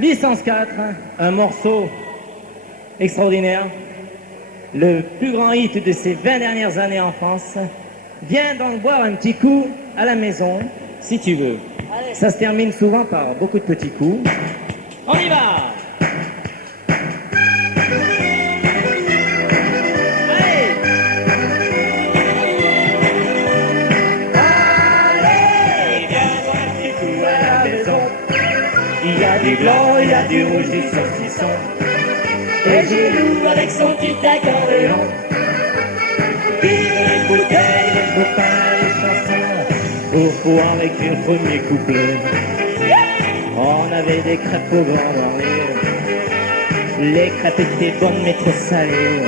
Licence 4, un morceau extraordinaire, le plus grand hit de ces 20 dernières années en France. Viens donc boire un petit coup à la maison, si tu veux. Ça se termine souvent par beaucoup de petits coups. On y va! Il y a du blanc, il y a du rouge, du saucisson. Et Gilou avec son petit accordéon. Vive les bouteilles, les copains, les chansons. Au courant avec le premier couplet. On avait des crêpes au grand marnier. Les crêpes étaient bonnes mais trop salées.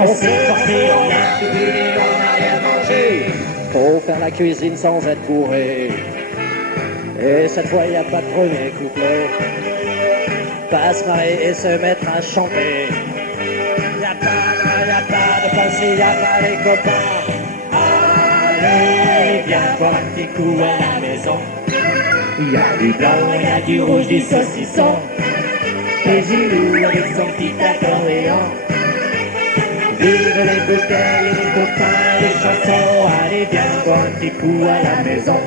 On s'est forcé, on a tout bu, on n'a rien mangé. Faut faire la cuisine sans être bourré. Et cette fois, y a pas de premier couplet. Pas se marrer et se mettre à chanter. Y a pas de passé, y a pas les copains. Allez, viens boire un petit coup à la maison. Y a du blanc, y a du rouge, du saucisson. Et Gilou avec son petit accordéon. Vive les bouteilles, les copains, les chansons. Allez, viens boire un petit coup à la maison.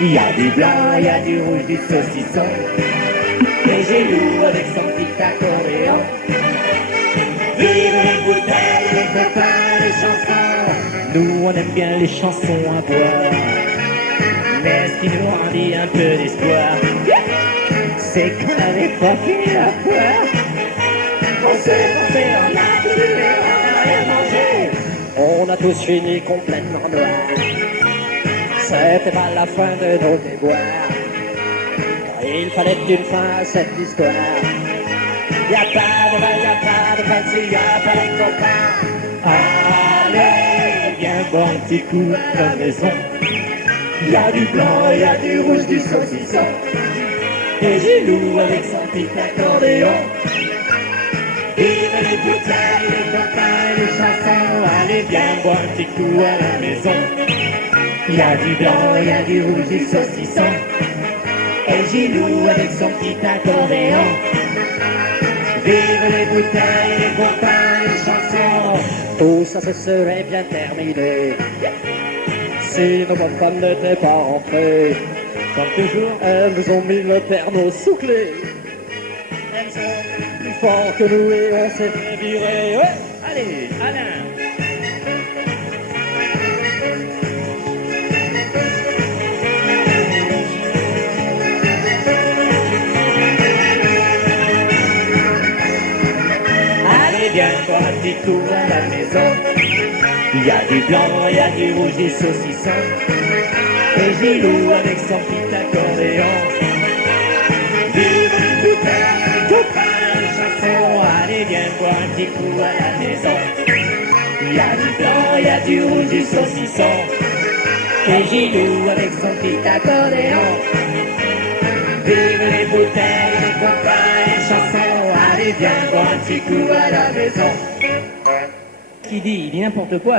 Il y a du blanc, il y a du rouge, du saucisson. Et Gilou avec son petit accordéon. Vive les bouteilles, les copains, les chansons. Nous on aime bien les chansons à boire. Mais ce qui nous rendit un peu d'espoir, c'est qu'on n'avait pas fini la poire. On s'est forcé, on a tout bu, on n'a rien mangé. On a tous fini complètement noirs. C'était pas la fin de nos déboires. Il fallait une fin à cette histoire. Y'a pas de mal, y'a pas de fancy, y'a pas les copains. Allez, viens boire un petit coup à la maison. Y'a du blanc, y'a du rouge, du saucisson. Et Gilou avec son petit accordéon. Vive les bouteilles, les copains et les chansons. Allez, viens boire un petit coup à la maison. Il y a du blanc, il y a du rouge, du saucisson. Et Gilou avec son petit accordéon. Vive les bouteilles, les copains, les chansons. Tout ça se serait bien terminé si nos bonnes femmes n'étaient pas rentrées. Comme toujours, elles nous ont mis le perno sous clé. Elles sont plus fortes que nous et on s'est fait virer. Ouais. Allez, Alain. Viens boire un petit coup à la maison. Il y a du blanc, il y a du rouge, du saucisson. Et Gilou avec son petit accordéon. Vive les bouteilles, les copains, les chansons. Allez, viens boire un petit coup à la maison. Il y a du blanc, il y a du rouge, du saucisson. Et Gilou avec son petit accordéon. Vive les bouteilles, les copains, les chansons. Allez, viens boire un petit coup à la maison. Qui dit n'importe quoi.